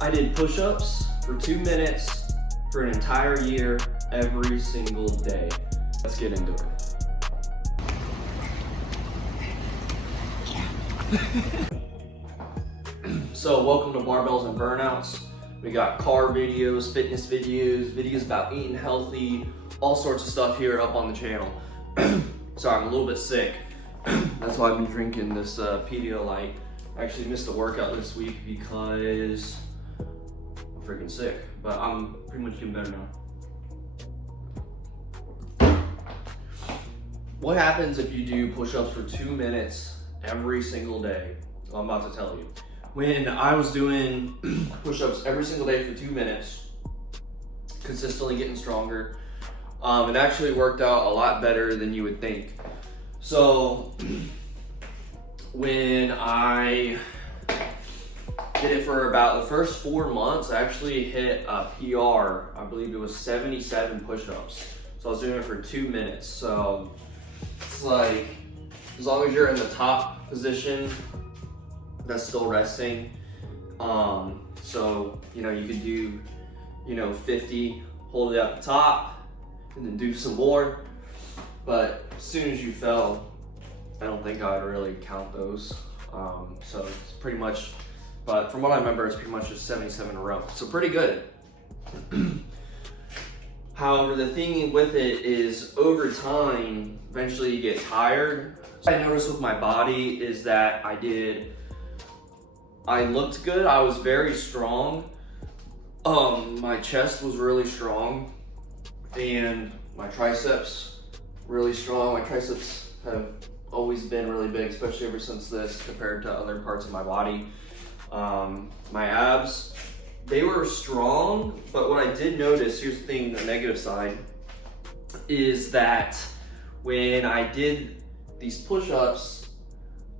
I did push-ups for 2 minutes for an entire year, every single day. Let's get into it. So welcome to Barbells and Burnouts. We got car videos, fitness videos, videos about eating healthy, all sorts of stuff here up on the channel. Sorry, I'm a little bit sick. That's why I've been drinking this Pedialyte. I actually missed a workout this week because I'm freaking sick, but I'm pretty much getting better now. What happens if you do push-ups for 2 minutes every single day? Well, I'm about to tell you. When I was doing push-ups every single day for 2 minutes, consistently getting stronger, it actually worked out a lot better than you would think. So when I did it for about the first 4 months, I actually hit a PR. I believe it was 77 push-ups. So I was doing it for 2 minutes. So it's like, as long as you're in the top position, that's still resting. So, you could do, 50, hold it at the top, and then do some more. But as soon as you fell, I don't think I'd really count those. So it's pretty much, but from what I remember, it's pretty much just 77 in a row. So pretty good. However, the thing with it is over time, eventually you get tired. What I noticed with my body is that I looked good, I was very strong. My chest was really strong and my triceps really strong. My triceps have always been really big, especially ever since this compared to other parts of my body. My abs, they were strong, but what I did notice, here's the thing, the negative side, is that when I did these push-ups,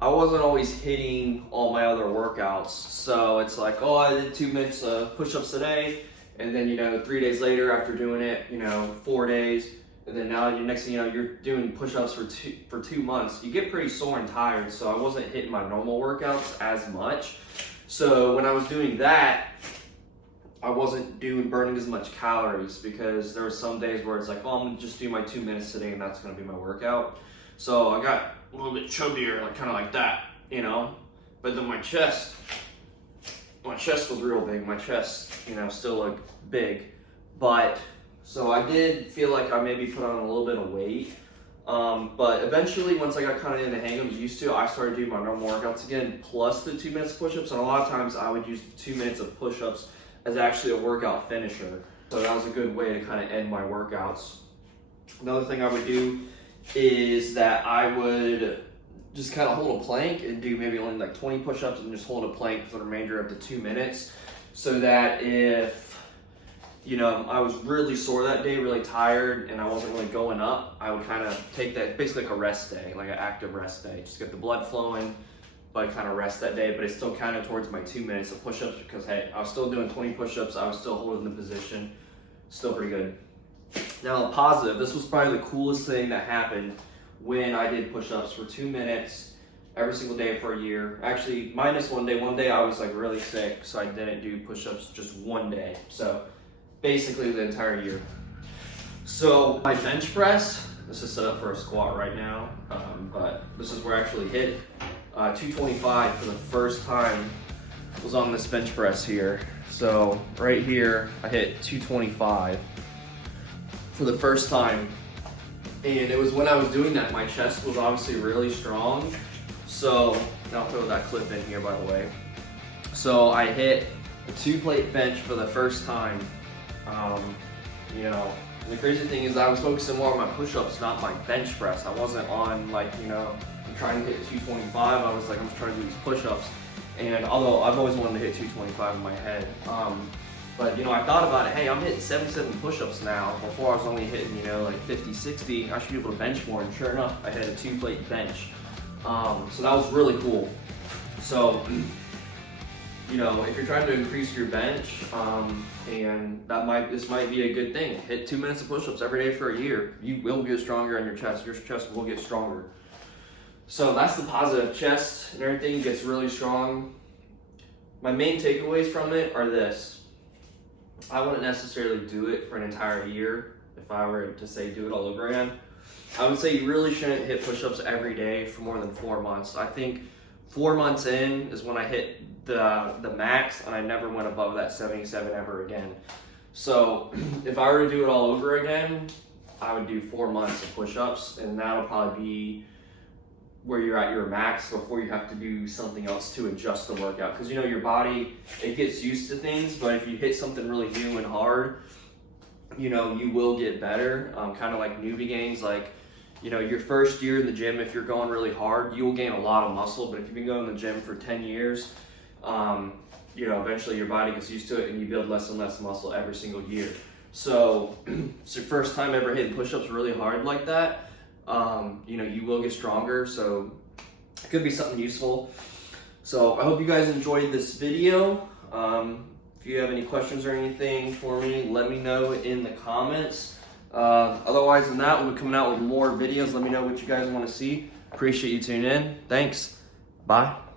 I wasn't always hitting all my other workouts. So it's like, oh, I did 2 minutes of push-ups today, and then 3 days later after doing it, 4 days, and then now next thing you know, you're doing push-ups for 2 months. You get pretty sore and tired, so I wasn't hitting my normal workouts as much. So when I was doing that, I wasn't burning as much calories, because there were some days where it's like, oh, I'm gonna just do my 2 minutes today and that's gonna be my workout. So I got a little bit chubbier, kind of like that, But then my chest was real big. My chest, still looked big. But, so I did feel like I maybe put on a little bit of weight. But eventually, once I got kind of in the hang of it, used to, I started doing my normal workouts again, plus the 2 minutes of push-ups. And a lot of times I would use the 2 minutes of push-ups as actually a workout finisher. So that was a good way to kind of end my workouts. Another thing I would do is that I would just kind of hold a plank and do maybe only 20 push-ups and just hold a plank for the remainder of the 2 minutes, so that if I was really sore that day, really tired, and I wasn't really going up, I would kind of take that, basically like a rest day, like an active rest day, just get the blood flowing, but kind of rest that day. But it still counted towards my 2 minutes of push-ups, because hey, I was still doing 20 push-ups, I was still holding the position, still pretty good. Now, the positive, this was probably the coolest thing that happened when I did push-ups for 2 minutes every single day for a year. Actually, minus one day. One day I was really sick, so I didn't do push-ups just one day. So basically the entire year. So my bench press, this is set up for a squat right now, but this is where I actually hit 225 for the first time. Was on this bench press here. So right here, I hit 225. For the first time, and it was when I was doing that, my chest was obviously really strong. So I'll throw that clip in here, by the way. So I hit a 2-plate bench for the first time. The crazy thing is I was focusing more on my push-ups, not my bench press. I wasn't on I'm trying to hit 225. I was I'm trying to do these push-ups, and although I've always wanted to hit 225 in my head. But I thought about it, hey, I'm hitting 77 push-ups now. Before I was only hitting, 50, 60. I should be able to bench more, and sure enough, I hit a 2-plate bench. So that was really cool. So, if you're trying to increase your bench, and this might be a good thing. Hit 2 minutes of push-ups every day for a year. You will get stronger on your chest. Your chest will get stronger. So that's the positive. Chest and everything gets really strong. my main takeaways from it are this. I wouldn't necessarily do it for an entire year if I were to say do it all over again. I would say you really shouldn't hit push-ups every day for more than 4 months. I think 4 months in is when I hit the max, and I never went above that 77 ever again. So if I were to do it all over again, I would do 4 months of push-ups, and that'll probably be where you're at your max before you have to do something else to adjust the workout. Because your body, it gets used to things, but if you hit something really new and hard, you will get better. Kind of like newbie gains, like your first year in the gym, if you're going really hard, you will gain a lot of muscle. But if you've been going to the gym for 10 years, eventually your body gets used to it and you build less and less muscle every single year. So it's your first time ever hitting push-ups really hard like that. You will get stronger, so it could be something useful. So I hope you guys enjoyed this video. If you have any questions or anything for me, let me know in the comments. Otherwise than that, we'll be coming out with more videos. Let me know what you guys want to see. Appreciate you tuning in. Thanks. Bye.